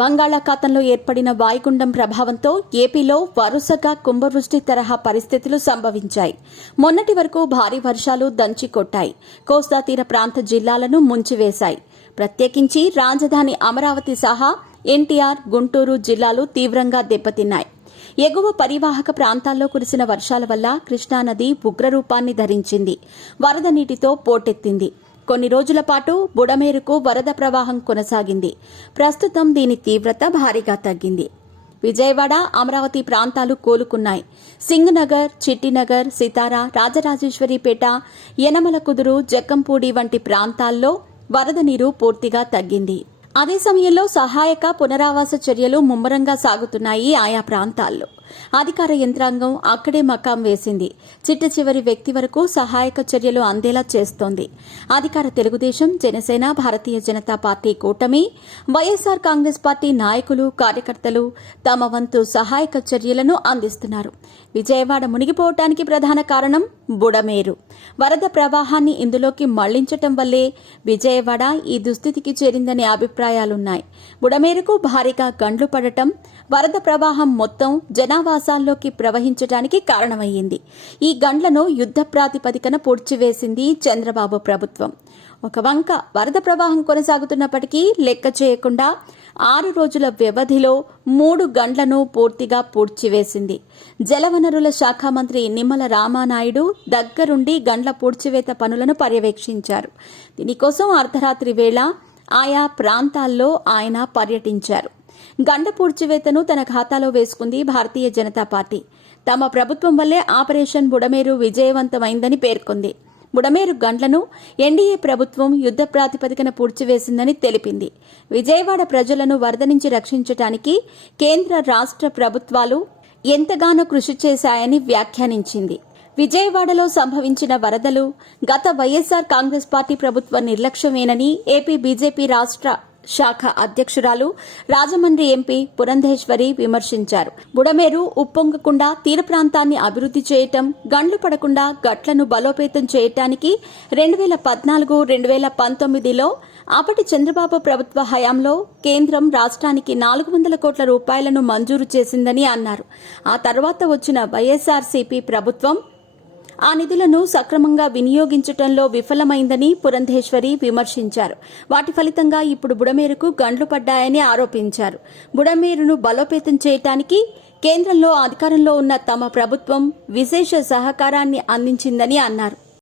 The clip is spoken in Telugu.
బంగాళాఖాతంలో ఏర్పడిన వాయుగుండం ప్రభావంతో ఏపీలో వరుసగా కుంభవృష్టి తరహా పరిస్థితులు సంభవించాయి. మొన్నటి వరకు భారీ వర్షాలు దంచికొట్టాయి. కోస్తా తీర ప్రాంత జిల్లాలను ముంచివేశాయి. ప్రత్యేకించి రాజధాని అమరావతి సహా ఎన్టీఆర్, గుంటూరు జిల్లాలు తీవ్రంగా దెబ్బతిన్నాయి. ఎగువ పరివాహక ప్రాంతాల్లో కురిసిన వర్షాల వల్ల కృష్ణానది ఉగ్రరూపాన్ని ధరించింది. వరద నీటితో పోటెత్తింది. కొన్ని రోజుల పాటు బుడమేరుకు వరద ప్రవాహం కొనసాగింది. ప్రస్తుతం దీని తీవ్రత భారీగా తగ్గింది. విజయవాడ, అమరావతి ప్రాంతాలు కోలుకున్నాయి. సింగనగర్, చిట్టినగర్, సితార, రాజరాజేశ్వరిపేట, యనమల కుదురు, జక్కంపూడి వంటి ప్రాంతాల్లో వరద నీరు పూర్తిగా తగ్గింది. అదే సమయంలో సహాయక పునరావాస చర్యలు ముమ్మరంగా సాగుతున్నాయి. ఆయా ప్రాంతాల్లో అధికార యంత్రాంగం అక్కడే మకాం వేసింది. చిట్ట చివరి వ్యక్తి వరకు సహాయక చర్యలు అందేలా చేస్తోంది. అధికార తెలుగుదేశం, జనసేన, భారతీయ జనతా పార్టీ కూటమి, వైఎస్సార్ కాంగ్రెస్ పార్టీ నాయకులు, కార్యకర్తలు తమ వంతు సహాయక చర్యలను అందిస్తున్నారు. విజయవాడ మునిగిపోవటానికి ప్రధాన కారణం బుడమేరు. వరద ప్రవాహాన్ని ఇందులోకి మళ్లించటం వల్లే విజయవాడ ఈ దుస్థితికి చేరిందనే అభిప్రాయాలున్నాయి. బుడమేరుకు భారీగా గండ్లు పడటం వరద ప్రవాహం మొత్తం జనావాసాల్లోకి ప్రవహించడానికి కారణమయ్యింది. ఈ గండ్లను యుద్ధ ప్రాతిపదికన పూడ్చివేసింది చంద్రబాబు ప్రభుత్వం. ఒక వంక వరద ప్రవాహం కొనసాగుతున్నప్పటికీ లెక్క చేయకుండా 6 రోజుల వ్యవధిలో 3 గండ్లను పూర్తిగా పూడ్చివేసింది. జలవనరుల శాఖ మంత్రి నిమ్మల రామానాయుడు దగ్గరుండి గండ్ల పూడ్చివేత పనులను పర్యవేక్షించారు. దీనికోసం అర్ధరాత్రి వేళ ఆయా ప్రాంతాల్లో ఆయన పర్యటించారు. గండ్ల పూడ్చివేతను తన ఖాతాలో వేసుకుంది భారతీయ జనతా పార్టీ. తమ ప్రభుత్వం వల్లే ఆపరేషన్ బుడమేరు విజయవంతమైందని పేర్కొంది. బుడమేరు గండ్లను ఎన్డీఏ ప్రభుత్వం యుద్ధ ప్రాతిపదికన పూడ్చివేసిందని తెలిపింది. విజయవాడ ప్రజలను వరద నుంచి రక్షించడానికి కేంద్ర, రాష్ట్ర ప్రభుత్వాలు ఎంతగానో కృషి చేశాయని వ్యాఖ్యానించింది. విజయవాడలో సంభవించిన వరదలు గత వైఎస్సార్ కాంగ్రెస్ పార్టీ ప్రభుత్వ నిర్లక్ష్యమేనని ఏపీ బీజేపీ రాష్ట్ర శాఖ అధ్యక్షురాలు, రాజమండ్రి ఎంపీ పురంధేశ్వరి విమర్శించారు. బుడమేరు ఉప్పొంగకుండా తీర ప్రాంతాన్ని అభివృద్ది చేయటం, గండ్లు పడకుండా గట్లను బలోపేతం చేయటానికి 2014, 2019లో అప్పటి చంద్రబాబు ప్రభుత్వ హయాంలో కేంద్రం రాష్ట్రానికి 400 కోట్ల రూపాయలను మంజూరు చేసిందని అన్నారు. ఆ తర్వాత వచ్చిన వైఎస్సార్సీపీ ప్రభుత్వం ఆ నిధులను సక్రమంగా వినియోగించడంలో విఫలమైందని పురంధేశ్వరి విమర్శించారు. వాటి ఫలితంగా ఇప్పుడు బుడమేరుకు గండ్లు పడ్డాయని ఆరోపించారు. బుడమేరును బలోపేతం చేయడానికి కేంద్రంలో అధికారంలో ఉన్న తమ ప్రభుత్వం విశేష సహకారాన్ని అందించిందని అన్నారు.